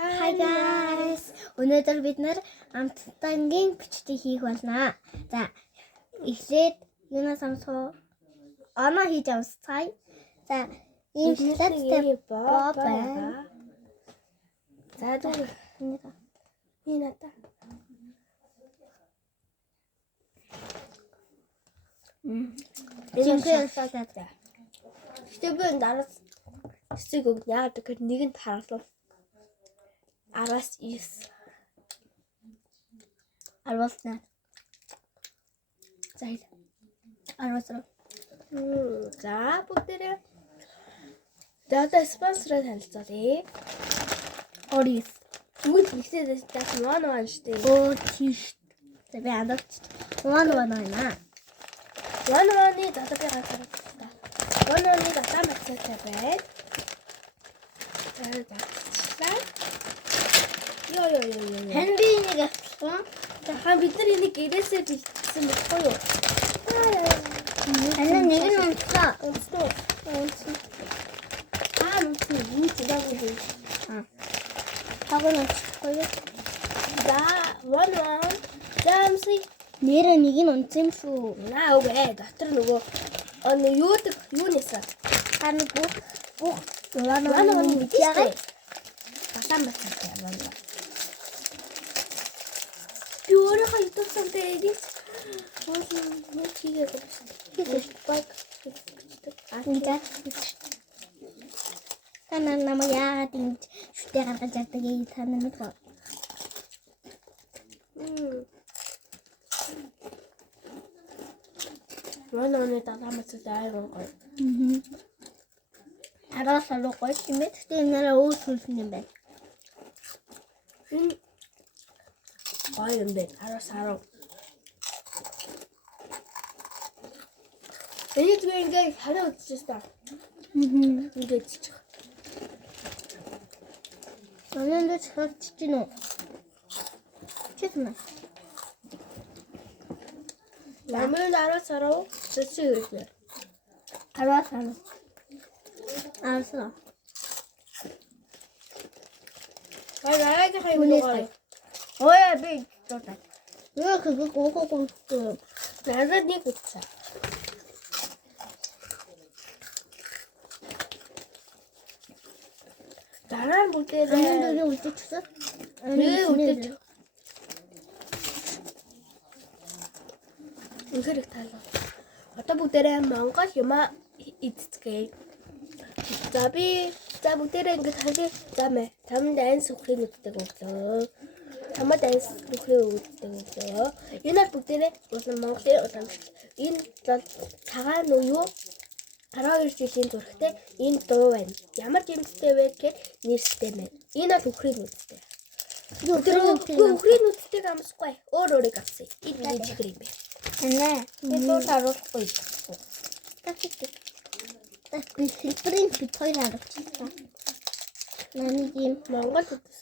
Hi guys. Өнөөдөр бид нэр амттангийн бичтийг хийх болно. За, эхлээд юунаас амсах оноо хийж амсцгаая. За, ийм шалгалттай боо байна. За, энэ ата. Энэ шалгалттай. Стебэн дараас эцэг үг яагаад гэвэл нэгэнд харуулах. Араас is. Арвална. Зайд. Арвасра. За бүгдээрээ дата спонсорыг танилцуулъя. Орис. Үгүй ихтэй дата one штэ. Оо тийш. За би адагч. One байна. One-ны дата би гаргасан. One-ны дата мэдчихсэн байна. Йоо. Ханбинийг авчихсан. За бид нар энийг гэрээсээ бэлдсэн байхгүй юу? Нэг нь унтлаа. Унтсан. Унтсан. Юу ч байгаагүй. Хагас унтахгүй юу? За, one. Замси. Нэрээ нэг нь унтсан юм шүү. Үгүй дотор нөгөө юунээс харна бүх one мэдээгүй. Басаан байна. Юурэ хайтсан дээр нэг чигээр баг танаа намайг ингэж шүтээ гаргаж чаддаг юм танаа мэдгүй. One дата мэдээ айгаа. Араас алуу гоё юм бэ? Тэгтээ энэ нэрээ өөрчлөлт юм байна. Гоё юм бэ? Араас арав. Энийг ингээ хараа үзчихсэн та. Ингээд чих. Өнөөдөр чигч гинөө. Чигнэ. Намайг араас арав. Зөвчөө ирэх. Араас арав. Арсаа. Ай хаймаа. Ой би тота. Юу гоо. Нараад нэг үтсаа. Дараа нь бүгдээ үлдчихсэн. Үлдчих. Үнэхээр таалаа. Одоо бүгдээ Монгол юмаа эцэцгээе. За бүгдээрээ ингэж харъя. За мэ. Тамд айн сүхрийн үддэг өглөө. Тамд айн сүхрийн үддэг өглөө. Энэ бол бүгдээрээ Монголын уламжлалт. Энэ бол цагаан уу юу? 12 жилийн зурагтай энэ дуу байна. Ямар жимстэй вэ гэхээр нэрстэй байна. Энэ бол үхрийн үдтэй. Үхрийн үдтэйг амсахгүй. Өөрөөрийг авсан. Энэ жигэр юм бэ. Нэ. Би дуу харуулахгүй. Би хэлбэрийн бит хоёр харагдчихсан. Намиг юм Монгол үдс.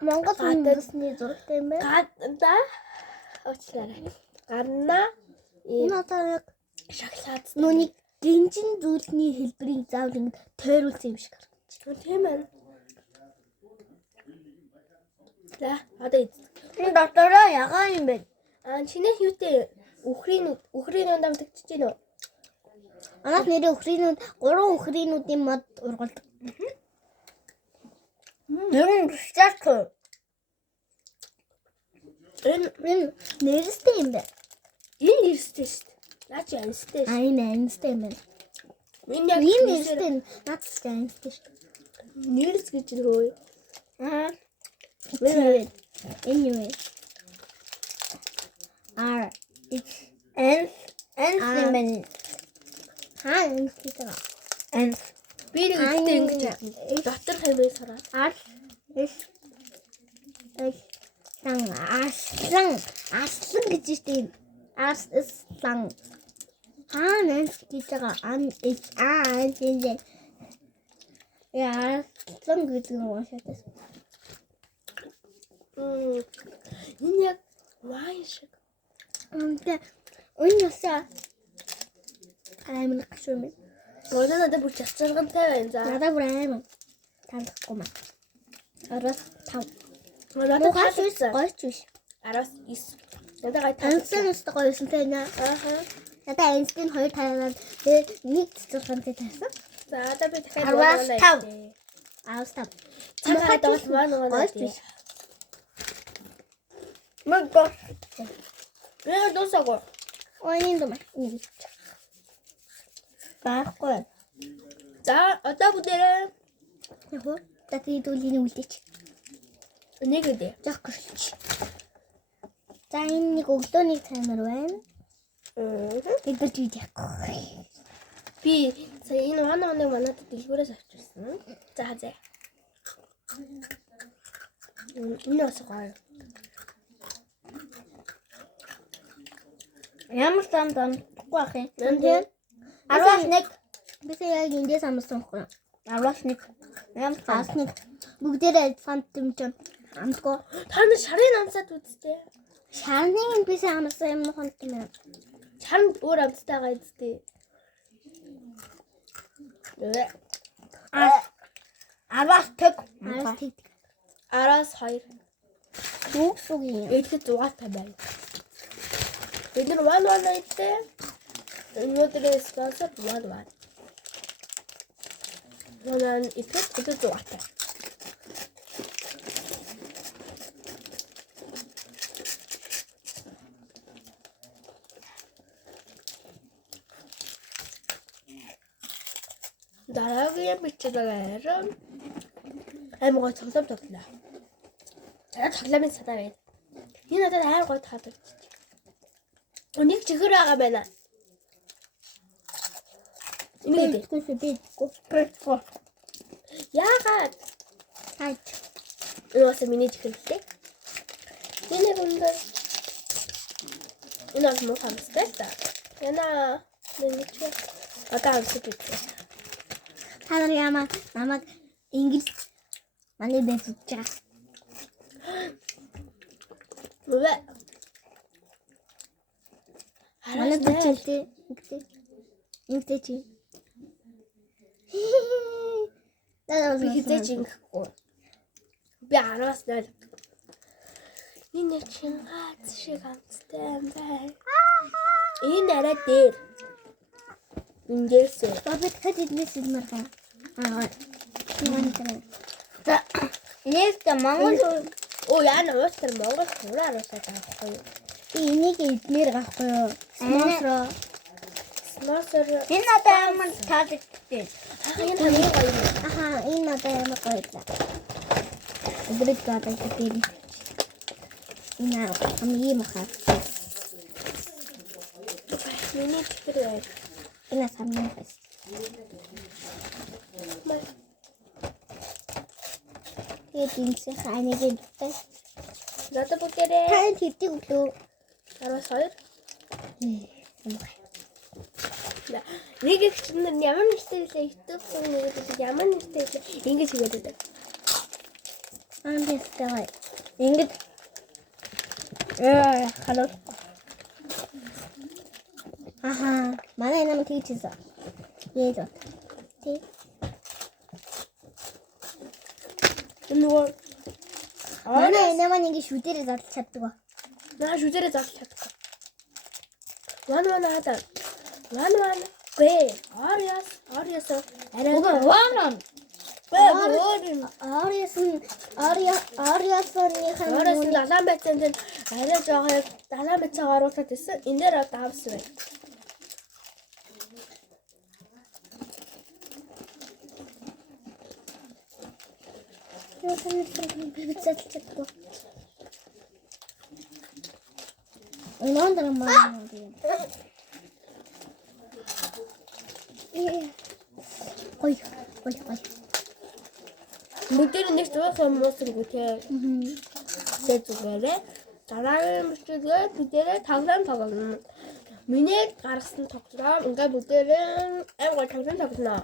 Монгол үдсний зурагтай юм байна. Гадна очлаарай. Гадна энэ одоо шоколад нүуний гинжин зүйлний хэлбэрийг заавал ингэ тойруулсан юм шиг харагдчих. Тийм байна. За одоо энэ дотороо ягаа юм бэ? Чиний юутэй үхрийн ундамдагч чинь үү? Анаас нэрээ үхрийнүүд 3 үхрийнүүдийн мод ургалдаг. Нэрэн бишчаач. Энэ нэрстэй юм бэ? Энэ нэрстэй шүү дээ. Наач анистэй. Энэ анистэй юм байна. Энэ нэрстэй. Наач анистэй шүү дээ. Нэрс гэж хөөе. Энэ юу вэ? N Хан гэдэг. Би нэг ингэж дотор хэмээ сараа. Аслан гэж тийм. Аслан. Хан гэдэг. Тийм. Яа, аслан гэдэг юм уу шатас. Энэ яг вай шиг. Өнөөсөө аймаг шүү. Надад бүр чацаргантай байна за. Надад бүр аймаг таалахгүй маа. Араас 5. Надад таалагдсан. Гойч биш. Араас 9. Надад гай Анцсан өстө гойсон тэ нэ. Надад Einstein 2 таалаад тэгээд нэг цэцэрлэгтэй таасан. За одоо би дахиад Араас нэг 5. Араас 5. Цахаад доос маань Гойч биш. Мэг гоо. Яа досаго. Ойн дом. Баахгүй. За одоо бүгдээрээ Яг уу. Таты дүүлийн үлдээч. нэг үдээ. Жах гэрч. За энэ нэг өглөөний таймер байна. Эдгэрч видеохгүй. Би сая энэ оног манад дэлгүүрээс авчирсан. За хазаа. Энэ бас гоё. Ямар сан тугах юм. Нэ. Араас нэг. Бид яг эндээс амсан байхгүй. Араас нэг. Ямар цаас нэг. Бүгдээрээ фантом ч амтгүй. Та нар шарын амсаад үзтээ. Шарныг нь бисээ амсан юм фантом юм. Шарн өөр амттай байгаа зүтэй. Араас тэг. Араас тэг. Араас 2. Зүг юм. Эдгээр 6 байна. Бид нар 1 идтээ. Өнөөдрийн спонсор 1. Манай итгэж өдөр 6. Дараагийн бичгээр аймаг цоглом тоглоо. За тоглоомын садаа байна. Энэ надад амар гоё таалагдчих. Өнийг чихэр байгаа байна. Энийг Бэдгүй. яагаад? Хайч. Энэ бас миний чихэртэй. Энэ бомбер. Энэ муу хамстай та. Яна миний чих. Одоо амсаж үзье. Та нар намайг ингэж манай дэвж чаа. Нүвэ. Манай дэвчтэй. Ингэтэй чи. Би хизээч ингэхгүй. Би араас 0. Энэ чин гац шиг амттай юм байна. Энэ арай дээр. Индээсээ. Бабет хэдийднээс юмар га. За нэг Монгол Оо яана уустар Монгол хураар усаад авахгүй юу? энийг эднэр гахгүй юу? Спонсор. Спонсор. Энэ надад ямар таалагдтыг. Энэ хамгийн гоё юм. Аха, энэ надад ямар гоё л. Өдрөд гадаг тийм. Энэ хамгийн махаа. Миний чихэр байна. Энэ хамгийн бас. Эдинсээ ханыг өгдөө. Надад бүгдээрээ Тань хэдий өглөө. 12. Нэг их чинь ямар нэртэй вэ? YouTube нэг ямар нэртэй вэ? Ингэж хийгээд байдаг. Андестай. Ингэж халуу. Аха, манай нам тийчсэн. Яа. Тий. Нөгөө Манай намаа ингэ шүдэрээ задлах чаддаг ба. наа шүдэрээ задлах чаддаг. Ван хадаа. Ван. Гэ. Ариас арай. Ван. Ариасны Орос далайн байцаанд арай жоохон далайн байцаа оруулаад ирсэн. Энэ дээр одоо авсан байна. Юу танилцсан би задлах чаддаг. Өнөөдөр маа. Ой. Бүгдээр нэг зуус хүмүүсгүй те. Тэг зүгээрээ дараагийн бичгээр бүгдээрээ тоглоом. Миний гаргасан тоглоом ингээ бүгдээрээ амар тоглоом тоглоно.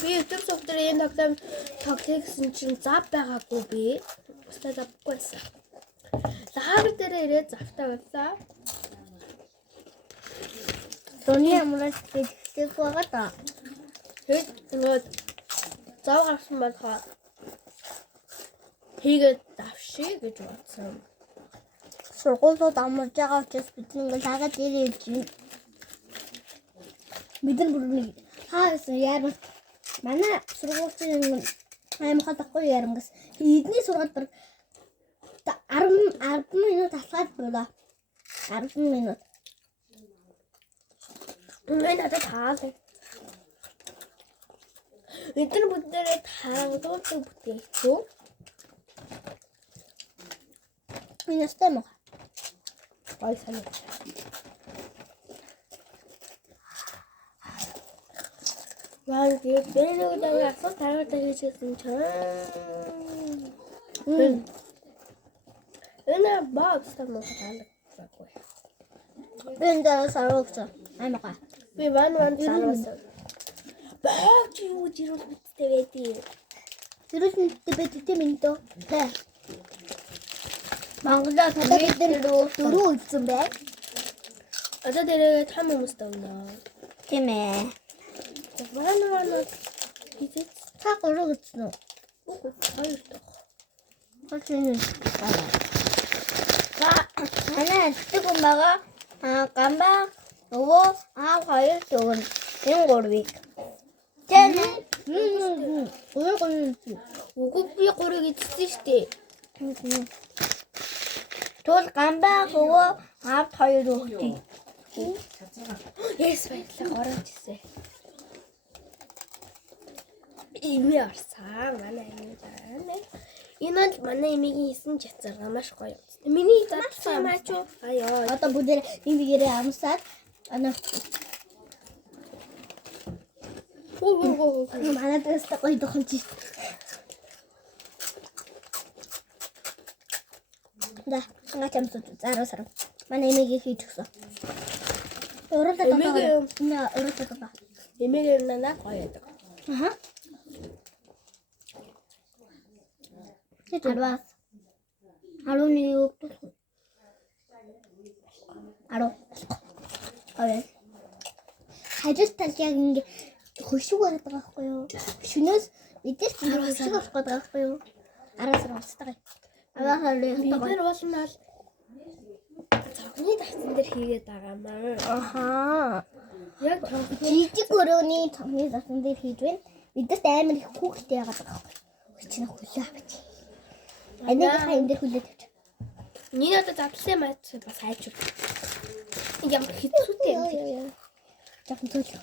Би YouTube софтвер энэ тоглоом тоглох гэсэн чинь зав байгаагүй би. Устдаа завгүйсэн. Лахаар дээр ирээд завтаа байсан. Тони амраад тэгдэг байгаа та. Тэгээд зав гарсан болохоор хийгээд авшиг гэж бодсон. Сургуулиуд амарч байгаа учраас бид нэг лагад ирээд чинь бид нар бүр нэг хаагасан яармас манай сургуулийн аймаг хатахгүй ярамгас эдний сургууль бүр 10 минут асгаад болоо 10 минут Мен надад таалаа. Эдгээр бүгдээрээ тааруулдаг бүтээгдэхүү. минуттай мөн Гой санаа. Яа гээд бэнийгээ асуу тааруулдаг хийжсэн чинь. Энэ баабстаа мөн таалагдахгүй. энэ дээр сарвагч аймага Би ван саруулсан. Баач юу жирүүл биттэй байдیں۔ зэрэгтэй бэдтэй минутоо тэ Монголд бид нар дөрөв үлдсэн бай. одоо дээрээ том хүмүүс тавна. Тийм ээ. Ван хийдэг. Та гурав үлдсэн үү? Хоёр дах. Хөлний байна. Манайдэг юм байгаа. Гамбаа нөгөө хоёр дөрөв энэ гурвыг. Тэн Үгүй би гурыг эзэлсэн штэ. Тул гамбаа нөгөө хоёр өгтий. Яс баярлалаа горооч ирсэн. Ими арсан манай ими даа. Энэ бол манай имигийн хийсэн чацарга маш гоё. Миний задлсан юм аа ч юу? Аяа. Одоо бүгдээ имбигээрээ амсаад манай манай дэстэй гоё дохолж шít. Да, ngачамс заруу сар. Манай имигийн хийж өгсөн. Уралдаа уралдаа. Имигээр нана гоё яадаг. Аха. Арвас. Аруны юу? Ару. Аваа. Хажуустал яг ингэ хөшиг бараад байгаа байхгүй юу? Шөнөөс мэдээж ингэ хөшиг болох гэдэг байхгүй юу? Араас уусдаг. Аваа Бид хaalаа. нар болмол цогны тагсан дээр хийгээд байгаа маа. Аха. Яг цогны Жижиг өрөөний цомны засан дээр хийж байна. Бидэрт амар их хүүхдээ яагаад байгаа байхгүй юу? Чи нэг хөлөө авч. Энийг хаа энэ дээр хөлөө тавьчих. Миний одоо задлсан юм аа бас хайчих. Ямар хэцүүтэй юм бэ? Жахан зүйл.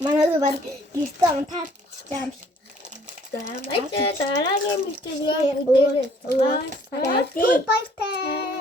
Манай зөв гистам таач юм шиг. За, дараагийн бичлэг яг бүгдээ. Bye bye.